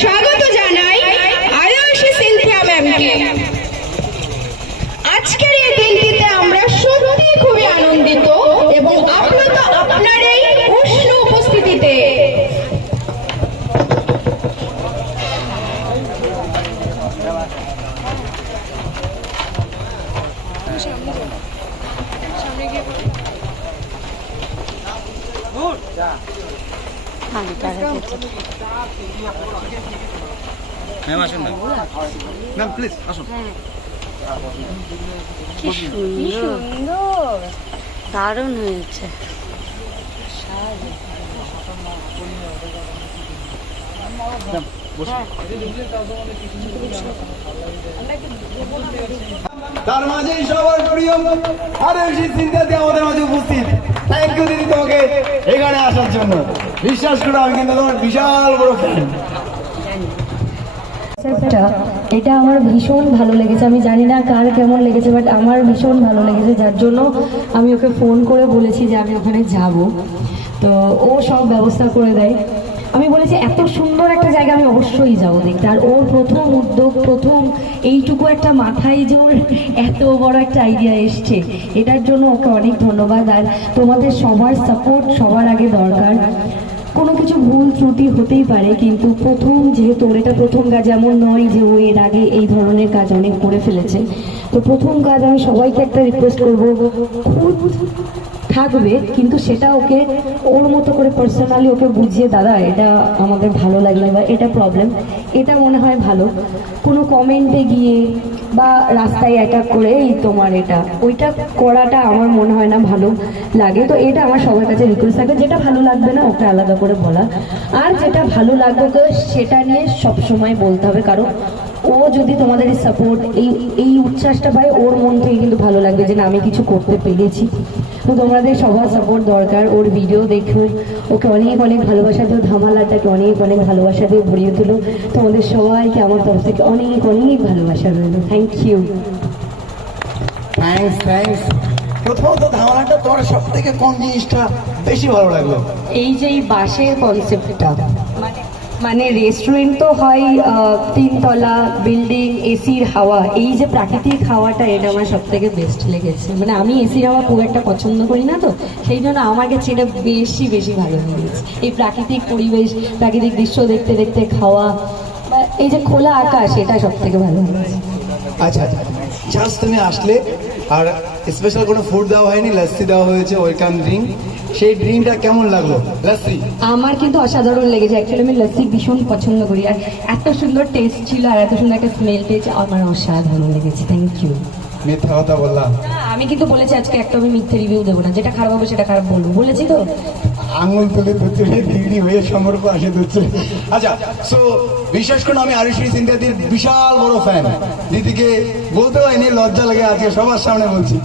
স্বাগত জানাই আয়ুষী সিনথিয়া ম্যামকে। আজকের এই দিনটিতে আমরা সত্যি খুবই আনন্দিত এবং আপ্লুত আপনার এই উষ্ণ উপস্থিতিতে। ম্যাম আসুন ম্যাম প্লিজ আসুন। কি সুন্দর। দারুণ হয়েছে। তার মাঝেই সবার প্রিয় আরে দিয়ে আমাদের মাঝে উপস্থিত থ্যাংক ইউ দিদি তোমাকে এখানে আসার জন্য। বিশ্বাস করো, আমি কিন্তু তোমার বিশাল বড় ফ্যান এটা আমার ভীষণ ভালো লেগেছে। আমি জানি না কার কেমন লেগেছে বাট আমার ভীষণ ভালো লেগেছে, যার জন্য আমি ওকে ফোন করে বলেছি যে আমি ওখানে যাব। তো ও সব ব্যবস্থা করে দেয়। আমি বলেছি, এত সুন্দর একটা জায়গা আমি অবশ্যই যাব দেখতে। আর ওর প্রথম উদ্যোগ, প্রথম এইটুকু একটা মাথায় যে ওর এত বড় একটা আইডিয়া এসছে, এটার জন্য ওকে অনেক ধন্যবাদ। আর তোমাদের সবার সাপোর্ট সবার আগে দরকার। কোনো কিছু ভুল ত্রুটি হতেই পারে, কিন্তু প্রথম যেহেতু ওর এটা প্রথম কাজ, এমন নয় যে ও এর আগে এই ধরনের কাজ অনেক করে ফেলেছে। তো প্রথম কাজ আমি সবাইকে একটা রিকোয়েস্ট করব, খুব থাকবে, কিন্তু সেটা ওকে ওর মতো করে পার্সোনালি ওকে বুঝিয়ে, দাদা, এটা আমাদের ভালো লাগল বা এটা প্রবলেম এটা মনে হয় ভালো। কোনো কমেন্টে গিয়ে বা রাস্তায় অ্যাটাক করে, এই তোমার এটা। ওইটা করাটা আমার মনে হয় না ভালো লাগে। তো এটা আমার সবার কাছে রিকোয়েস্ট থাকবে। যেটা ভালো লাগবে না, ওকে আলাদা করে বলা। আর যেটা ভালো লাগবে তো সেটা নিয়ে সব সময় বলতে হবে। কারণ ও যদি তোমাদের সাপোর্ট এই এই উচ্ছ্বাসটা পায়, ওর মন থেকে কিন্তু ভালো লাগবে যে, না, আমি কিছু করতে পেরেছি। তো তোমাদের সবার সাপোর্ট দরকার। ওর ভিডিও দেখো। ওকে অনেক অনেক ভালোবাসা দিও ধামালাটাকে অনেক অনেক ভালোবাসা দিয়ে ভরিয়ে তুলো। তোমাদের সবাইকে আমার তরফ থেকে অনেক অনেক ভালোবাসা রইল। থ্যাংক ইউ থ্যাংকস থ্যাংকস প্রথমত ধামালাটা তোমার সব থেকে কোন জিনিসটা বেশি ভালো লাগল? এই যে এই বাসের কনসেপ্টটা মানে রেস্টুরেন্ট তো হয় তিনতলা বিল্ডিং এসির হাওয়া। এই যে প্রাকৃতিক হাওয়াটা, এটা আমার সব থেকে বেস্ট লেগেছে। মানে আমি এসির হাওয়া খুব একটা পছন্দ করি না তো, সেই জন্য আমার কাছে এটা বেশি বেশি ভালো লেগেছে। এই প্রাকৃতিক পরিবেশ, প্রাকৃতিক দৃশ্য দেখতে দেখতে, খাওয়া এই যে খোলা আকাশ, এটা সব থেকে ভালো লেগেছে। আচ্ছা জাস্ট তুমি আসলে, আর স্পেশাল কোনো ফুড দেওয়া হয়নি লস্যি দেওয়া হয়েছে ওয়েলকাম ড্রিঙ্ক সেই ড্রিঙ্কটা কেমন লাগল? লস্যি আমার কিন্তু অসাধারণ লেগেছে। অ্যাকচুয়ালি আমি লস্যি ভীষণ পছন্দ করি। আর এত সুন্দর টেস্ট ছিল আর এত সুন্দর একটা স্মেল পেয়েছে আমার অসাধারণ লেগেছে। থ্যাংক ইউ মিথ্যা কথা বললাম। আমি কিন্তু বলেছি আজকে একটা আমি মিথ্যে রিভিউ দেবো না। যেটা খারাপ হবে সেটা খারাপ বলব। বলেছি তো? আঙুল তুলে ধরছে ডিগ্রি হয়ে সম্পর্ক আসে ধরছে আচ্ছা সো বিশ্বাস করে আমি আরিশ্রী সিন্ধিয়াদির বিশাল বড় ফ্যান দিদিকে বলতে হয়নি লজ্জা লাগে আজকে সবার সামনে বলছি।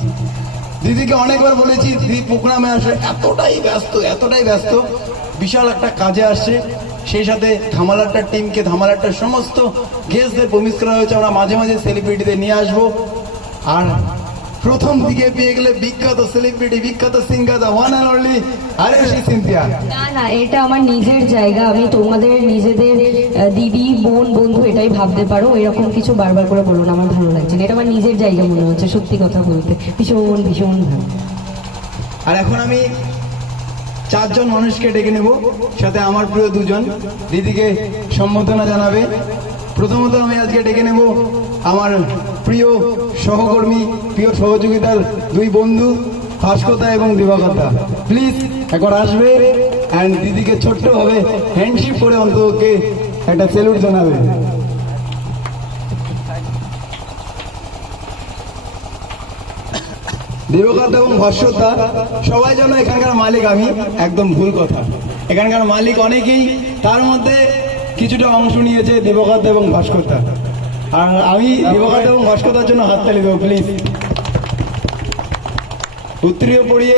দিদিকে অনেকবার বলেছি, দিদি, প্রোগ্রামে আসে। এতটাই ব্যস্ত এতটাই ব্যস্ত। বিশাল একটা কাজে আসছে। সেই সাথে ধামালাটার টিমকে ধামালাটার সমস্ত গেস্টদের প্রমিস করা হয়েছে। আমরা মাঝে মাঝে সেলিব্রিটিদের নিয়ে আসব। আর প্রথম দিকে পেয়ে গেলে বিখ্যাত সেলিব্রিটি বিখ্যাত singer the one and only Areshi Sinthia না না এটা আমার নিজের জায়গা। আমি তোমাদের নিজেদের দিদি বোন বন্ধু এটাই ভাবতে পারো। এরকম কিছু বারবার করে বলো না আমার ভালো লাগছে না। এটা আমার নিজের জায়গা মনে হচ্ছে সত্যি কথা বলতে। ভীষণ ভীষণ ভালো। আর এখন আমি চারজন মানুষকে ডেকে নেব সাথে আমার প্রিয় দুজন। দিদিকে সম্বোধনা জানাবে। প্রথমত আমি আজকে ডেকে নেব আমার প্রিয় সহকর্মী, প্রিয় সহযোগিতার দুই বন্ধু, ভাস্কতা এবং দিবাকতা প্লিজ একবার আসবে অ্যান্ড দিদিকে ছোট্ট হবে হ্যান্ডশিপ করে অন্ততকে একটা সেলুট জানাবে। দেবকান্ত এবং হর্ষদা সবাই যেন এখানকার মালিক, আমি একদম ভুল কথা। এখানকার মালিক অনেকেই, তার মধ্যে কিছুটা অংশ নিয়েছে দেবকান্ত এবং ভাস্করদা আর আমি দেবকান্ত এবং ভাস্করদার জন্য হাততালি দেবো প্লিজ উত্তরীয় পড়িয়ে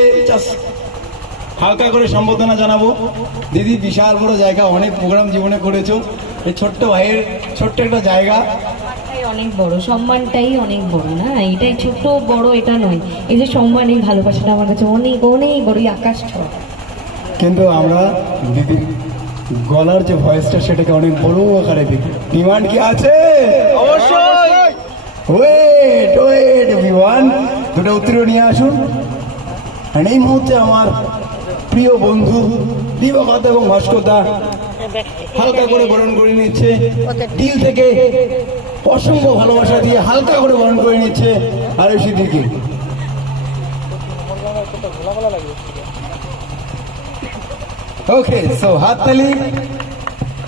হালকা করে সম্বোধনা জানাব। দিদি বিশাল বড় জায়গা অনেক প্রোগ্রাম জীবনে করেছ। এই ছোট্ট ভাইয়ের ছোট্ট একটা জায়গা। অনেক বড় সম্মানটাই অনেক বড় না? এটাই ছোট বড় এটা নয়। এই যে সম্মান এই ভালোবাসাটা আমার কাছে অনেক অনেক বড় এই আকাশ ছোঁয়া। কিন্তু আমরা দিদির গলার যে ভয়েসটা সেটাকে অনেক বড় আকারে দেখি। ডিমান্ড কি আছে? অবশ্যই। ওয়েট ওয়েট বিমান দুটো উত্তর নিয়ে আসুন। আর এই মুহূর্তে আমার প্রিয় বন্ধু দিবাকাত এবং ভাস্করদা হালকা করে বরণ করে নিচ্ছে। দিল থেকে অসংখ্য ভালোবাসা দিয়ে হালকা করে বরণ করে নিচ্ছে আর দিকে ওকে সো হাততালি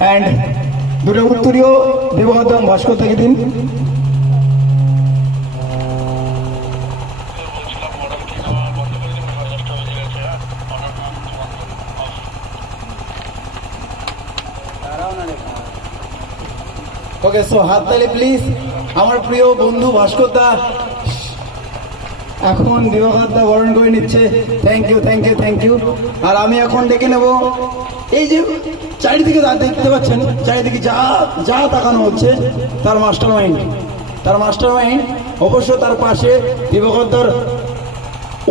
অ্যান্ড দুটো উত্তরীয় এবং ভাস্কর থেকে দিন ওকে সো হাততালি প্লিজ আমার প্রিয় বন্ধু ভাস্কর দা এখন দিবাকর দা বরণ করে নিচ্ছে। Thank you thank you thank you আর আমি এখন ডেকে নেব। এই যে চারিদিকে দেখতে পাচ্ছেন, চারিদিকে যা যা তাকানো হচ্ছে, তার মাস্টার মাইন্ড তার মাস্টার মাইন্ড অবশ্য তার পাশে দিবাকর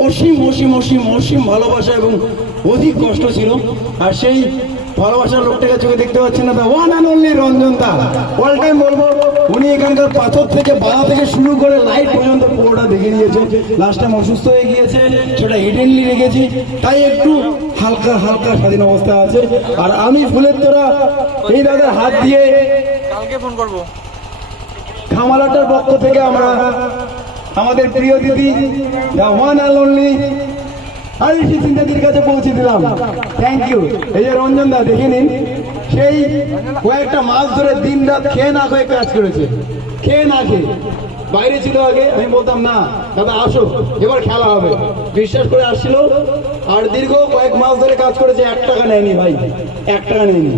অসীম অসীম অসীম অসীম ভালোবাসা এবং অধিক কষ্ট ছিল। আর সেই ভালোবাসার লোকটাকে চোখে দেখতে পাচ্ছেন না one and only Ranjan da all time বলব উনি এখানকার পাথর থেকে বাধা থেকে শুরু করে লাইট পর্যন্ত পুরোটা দেখে নিয়েছে লাস্ট টাইম অসুস্থ হয়ে গিয়েছে সেটা হিডেনলি রেখেছি। তাই একটু হালকা হালকা স্বাধীন অবস্থা আছে। আর আমি ফুলের তোরা এই দাদার হাত দিয়ে কালকে ফোন করব। খামালাটার পক্ষ থেকে আমরা আমাদের প্রিয় দিদি the one and only Arishi সিন্ধাদির কাছে পৌঁছে দিলাম। থ্যাংক ইউ এই যে রঞ্জন দা দেখে নিন। সেই কয়েকটা মাস ধরে দিন রাত খেয়ে না খেয়ে কাজ করেছে। খেয়ে না খেয়ে। বাইরে ছিল আগে, আমি বলতাম, না, দাদা, আসো, এবার খেলা হবে। বিশ্বাস করে আসছিল। আর দীর্ঘ কয়েক মাস ধরে কাজ করেছে, এক টাকা নেয়নি ভাই, এক টাকা নেয়নি।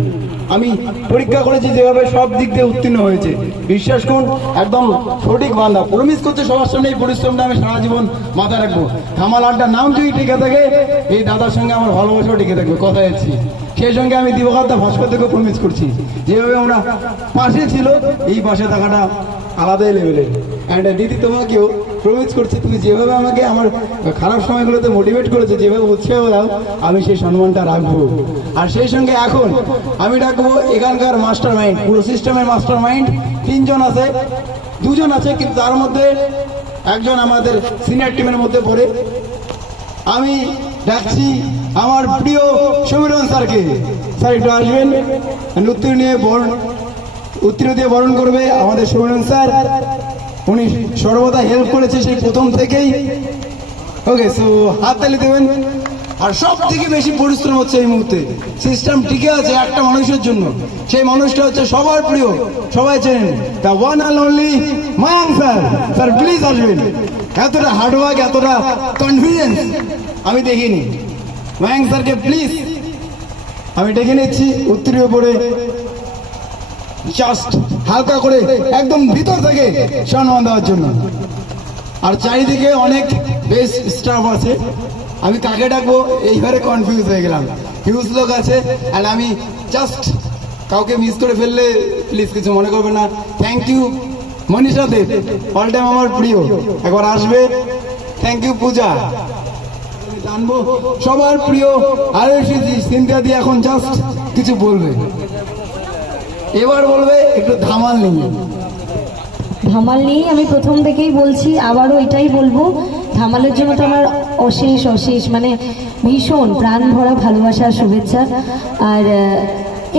আমি পরীক্ষা করেছি যেভাবে সব দিক দিয়ে উত্তীর্ণ হয়েছে। বিশ্বাস করুন, একদম সঠিক বান্ধা প্রমিস করছে, সবার সামনে এই পরিশ্রমটা আমি সারা জীবন মাথায় রাখব। কামাল আড্ডার নাম যদি টিকে থাকে, এই দাদার সঙ্গে আমার ভালোবাসাও টিকে থাকবে কথা যাচ্ছি সেই সঙ্গে আমি দিবকাত্তা ভাস্কর থেকে প্রমিস করছি, যেভাবে আমরা পাশে ছিল, এই পাশে থাকাটা আলাদাই লেভেলের অ্যান্ড দিদি তোমাকেও প্রমিস করছি, তুমি যেভাবে আমাকে আমার খারাপ সময়গুলোতে মোটিভেট করেছ, যেভাবে উৎসাহ দাও আমি সেই সম্মানটা রাখব। আর সেই সঙ্গে এখন আমি ডাকবো এখানকার মাস্টার মাইন্ড পুরো সিস্টেমের মাস্টার মাইন্ড তিনজন আছে, দুজন আছে, কিন্তু তার মধ্যে একজন আমাদের সিনিয়র টিমের মধ্যে পড়ে। আমি ডাকছি আমার প্রিয় সমীরণ স্যারকে। স্যার একটু আসবেন উত্তীর্ণ নিয়ে বরণ উত্তীর্ণ দিয়ে বরণ করবে আমাদের সমীরণ স্যার। উনি সর্বদা হেল্প করেছে সেই প্রথম থেকেই। ওকে সো হাত তালি দেবেন। আর সব থেকে বেশি পরিশ্রম হচ্ছে এই মুহূর্তে। সিস্টেম টিকে আছে একটা মানুষের জন্য। সেই মানুষটা হচ্ছে সবার প্রিয়। সবাই চেনেন the one and only Mayang sir sir please আসবেন। এতটা হার্ডওয়ার্ক এতটা কনফিডেন্স আমি দেখিনি। মায়াং স্যারকে প্লিজ আমি ডেকে নিচ্ছি। উত্তীর্ণ পড়ে জাস্ট হালকা করে একদম ভিতর থেকে সম্মান দেওয়ার জন্য। আর চারিদিকে অনেক বেশ স্টাফ আছে। আমি কাকে ডাকবো? এইবারে কনফিউজ হয়ে গেলাম। হিউজ লোক আছে আর আমি জাস্ট কাউকে মিস করে ফেললে প্লিজ কিছু মনে করবে না। Thank you Manisha Deb all time আমার প্রিয়। একবার আসবে। Thank you Puja. জানব, সবার প্রিয় আর চিন্তা দিয়ে এখন জাস্ট কিছু বলবে। এবার বলবে একটু ধামাল নিয়ে। ধামাল নিয়েই আমি প্রথম থেকেই বলছি আবারও এটাই বলব ধামালের জন্য তো আমার অশেষ অশেষ মানে ভীষণ প্রাণ ভরা ভালোবাসা আর শুভেচ্ছা আর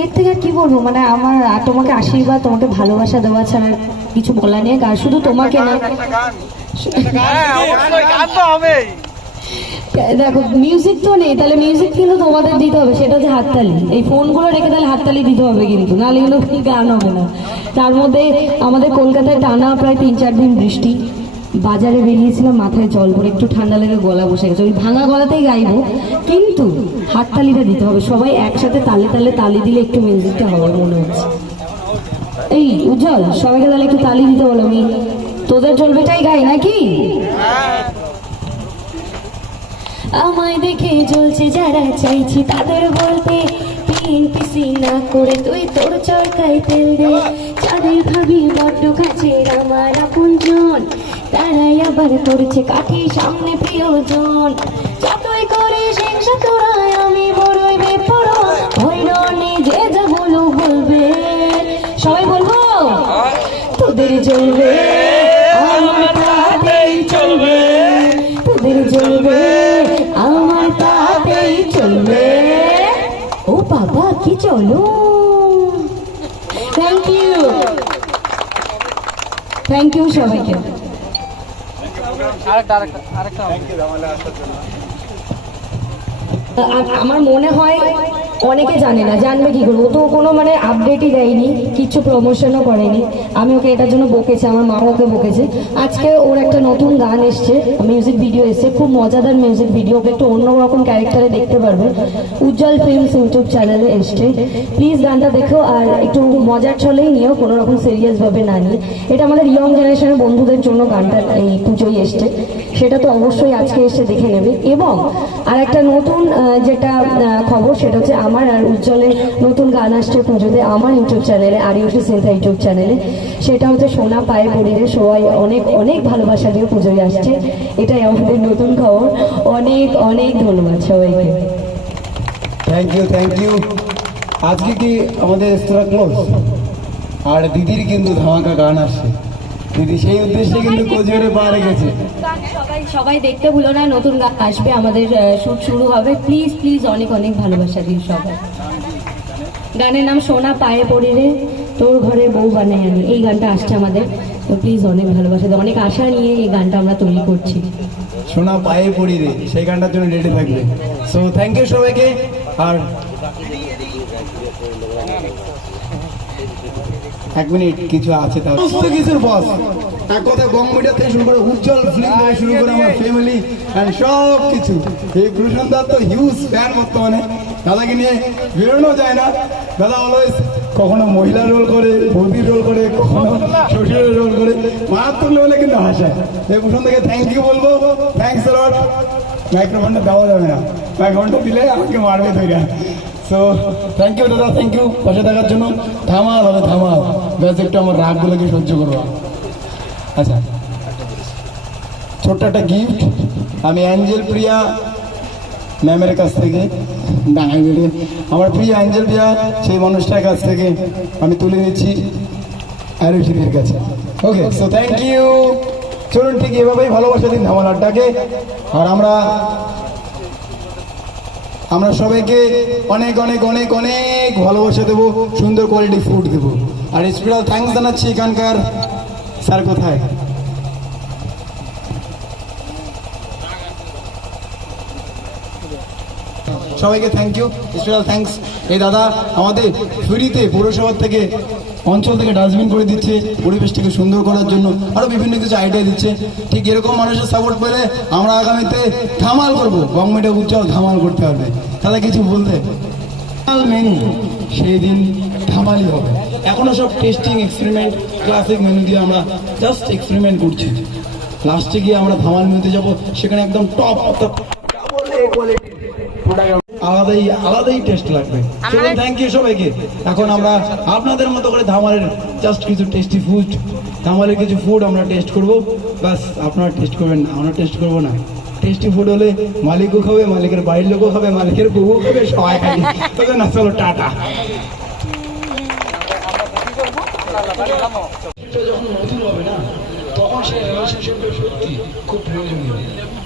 এর থেকে কি বলব মানে আমার আর তোমাকে আশীর্বাদ তোমাকে ভালোবাসা দেওয়া ছাড়া আর কিছু বলা নেই। আর শুধু তোমাকে না হ্যাঁ অবশ্যই গান তো হবেই দেখো মিউজিক তো নেই, তাহলে মিউজিক কিন্তু তোমাদের দিতে হবে, সেটা হচ্ছে হাততালি। এই ফোনগুলো রেখে তাহলে হাততালি দিতে হবে কিন্তু, নাহলে কিন্তু গান হবে না। তার মধ্যে আমাদের কলকাতায় টানা প্রায় তিন চার দিন বৃষ্টি। বাজারে বেরিয়েছিলাম, মাথায় জল পড়ে একটু ঠান্ডা লেগে গলা বসে গেছে। ওই ভাঙা গলাতেই গাইবো, কিন্তু হাততালিটা দিতে হবে। সবাই একসাথে তালে তালে তালি দিলে একটু মিউজিকটা হবে, মনে হচ্ছে। এই, উজ্জ্বল, সবাইকে তাহলে একটু তালি দিতে বলো, আমি তোদের চলবেটাই গাই নাকি? আমায় দেখে জ্বলছে যারা চাইছি তাদের বলতে তিন পিসি না করে তুই তোর চরকায় তেল দে। চাঁদের ভাবি বড্ড কাছে আমার আপন জন তারাই আবার করছে কাঠি সামনে প্রিয়জন। যতই করে হিংসা তোরাই আমি বড়ই বেপরো। ভৈরো নিজে যা বলো বলবে সবাই বলব? হ্যাঁ। তোদের জ্বলবে আমার চলো থ্যাংক ইউ থ্যাংক ইউ সবাইকে। আমার মনে হয় অনেকে জানে না, জানবে কি করব। তো কোনো মানে আপডেটই দেয়নি কিচ্ছু প্রমোশনও করেনি। আমি ওকে এটার জন্য বকেছি, আমার মা ওকে বকেছে। আজকে ওর একটা নতুন গান এসছে মিউজিক ভিডিও এসছে, খুব মজাদার মিউজিক ভিডিও ওকে একটু অন্যরকম ক্যারেক্টারে দেখতে পারবে উজ্জ্বল ফিল্মস ইউটিউব চ্যানেলে এসছে। প্লিজ গানটা দেখো, আর একটু মজার ছলেই নিও, কোনো রকম সিরিয়াস ভাবে না নিয়ে। এটা আমাদের ইয়ং জেনারেশনের বন্ধুদের জন্য গানটা, এই পুজোই এসছে। সেটা তো অবশ্যই আজকে এসে দেখে নেবে। এবং আর একটা নতুন যেটা খবর, সেটা হচ্ছে আমার আর উজ্জ্বলের নতুন গান আসছে পুজোতে আমার ইউটিউব চ্যানেলে আরিউসি সিনথা ইউটিউব চ্যানেলে। সেটা হচ্ছে সোনা পায়ে পড়িয়ে সবাই অনেক অনেক ভালোবাসা দিয়ে পুজোয় আসছে। এটাই আমাদের নতুন খবর। অনেক অনেক ধন্যবাদ সবাইকে। থ্যাংক ইউ থ্যাংক ইউ আজকে কি আমাদের রেস্তোরাঁ ক্লোজ আর দিদির কিন্তু ধামাকা গান আসছে। দিদি সেই উদ্দেশ্যে কিন্তু কোচবিহারে পা রেখেছে। সবাই সবাই দেখতে ভুলো না নতুন গান আসবে আমাদের শুট শুরু হবে। প্লিজ প্লিজ অনেক অনেক ভালোবাসা দিন সবাই। গানের নাম সোনা পায়ে পড়ি রে তোর ঘরে বউ বানাই আনি এই গানটা আসছে আমাদের। তো প্লিজ অনেক ভালোবাসা দিও অনেক আশা নিয়ে এই গানটা আমরা তৈরি করছি। সোনা পায়ে পড়ি রে সেই গানটার জন্য রেডি থাকবে। সো থ্যাংক ইউ সবাইকে আর এক মিনিট, কিছু আছে তার। সমস্ত কিছুর বস এক কথা বঙ্গমিডিয়া থেকে শুরু করে উজ্জ্বল ফিল্ম থেকে শুরু করে আমার ফ্যামিলি অ্যান্ড সব কিছু এই ভূষণ দার তো হিউজ ফ্যান বর্তমানে। দাদাকে নিয়ে বেরোনো যায় না। দাদা অলওয়েজ কখনো মহিলা রোল করে বৌদির রোল করে, কখনো শ্বশুরের রোল করে। মারাত্মক লেভেলে কিন্তু হাসায়। এই ভূষণ থেকে থ্যাংক ইউ বলব। থ্যাংকস লট মাইক্রোফোনটা দেওয়া যাবে না। মাইক্রোফোনটা দিলে আমাকে মারবে তৈরি সো থ্যাংক ইউ দাদা থ্যাংক ইউ পাশে থাকার জন্য। থামাল হবে থামাল ব্যাস, একটু আমার রাগগুলোকে সহ্য করব আচ্ছা। ছোট্ট একটা গিফট আমি অ্যাঞ্জেল প্রিয়া ম্যামের কাছ থেকে ডাঙাই বেরিয়ে আমার প্রিয় অ্যাঞ্জেল প্রিয়া, সেই মানুষটার কাছ থেকে আমি তুলে নিচ্ছি আরুষিদের কাছে। ওকে সো থ্যাংক ইউ চলুন, ঠিক এভাবেই ভালোবাসা দিন ধামাল আড্ডাকে আর আমরা আমরা সবাইকে অনেক অনেক অনেক অনেক ভালোবাসা দেবো, সুন্দর কোয়ালিটি ফুড দেবো। আর স্পেশাল থ্যাঙ্কস জানাচ্ছি এখানকার স্যার কোথায়? সবাইকে থ্যাংক ইউ স্পেশাল থ্যাঙ্কস এই দাদা আমাদের ফ্রিতে পৌরসভার থেকে অঞ্চল থেকে ডাস্টবিন করে দিচ্ছে, পরিবেশটাকে সুন্দর করার জন্য আরও বিভিন্ন কিছু আইডিয়া দিচ্ছে। ঠিক এরকম মানুষের সাপোর্ট পেলে আমরা আগামীতে ধামাল করব। গভর্নমেন্টে উজ্জ্বল ধামাল করতে পারবে। তাহলে কিছু বলতে? মেনু সেই দিন ধামালি হবে। এখনও সব টেস্টিং এক্সপেরিমেন্ট ক্লাসিক মেনু দিয়ে আমরা জাস্ট এক্সপেরিমেন্ট করছি। লাস্টে গিয়ে আমরা ধামাল মেনুতে যাব। সেখানে একদম টপ আলাদাই আলাদাই টেস্ট লাগবে। থ্যাংক ইউ সবাইকে। এখন আমরা আপনাদের মতো করে ধামালের জাস্ট কিছু টেস্টি ফুড ধামালের কিছু ফুড আমরা টেস্ট করব। বাস আপনারা টেস্ট করবেন না আমরা টেস্ট করব না। টেস্টি ফুড হলে মালিকও খাবে মালিকের বাড়ির লোকও খাবে মালিকের বউ খাবে সবাই খাবে। তবে না চলো টাটা। যখন নতুন হবে না তখন সেই রিলেশনশিপটা সত্যি খুব প্রয়োজনীয়।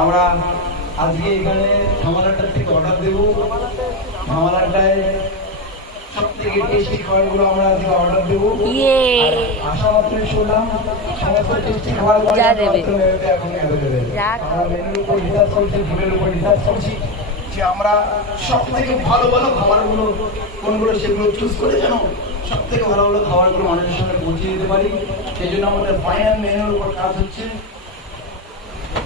আমরা আজকে এখানে ধামালাটার থেকে অর্ডার দেবো। ধামালাটায় সব থেকে টেস্টি খাবারগুলো আমরা আজকে অর্ডার দেবো। আশা মাত্রই শুনলাম সমস্ত টেস্টি। মাত্র মেনুতে এখন আমরা মেনুর উপর রিসার্চ করছি ফুডের উপর রিসার্চ করছি যে আমরা সব থেকে ভালো ভালো খাবারগুলো কোনগুলো সেগুলো চুজ করে যেন সব থেকে ভালো ভালো খাবারগুলো মানুষের সামনে পৌঁছে দিতে পারি। সেই জন্য আমাদের ফাইনাল মেনুর উপর কাজ হচ্ছে কুড়িটার জন্য মেনু নতুন হবে না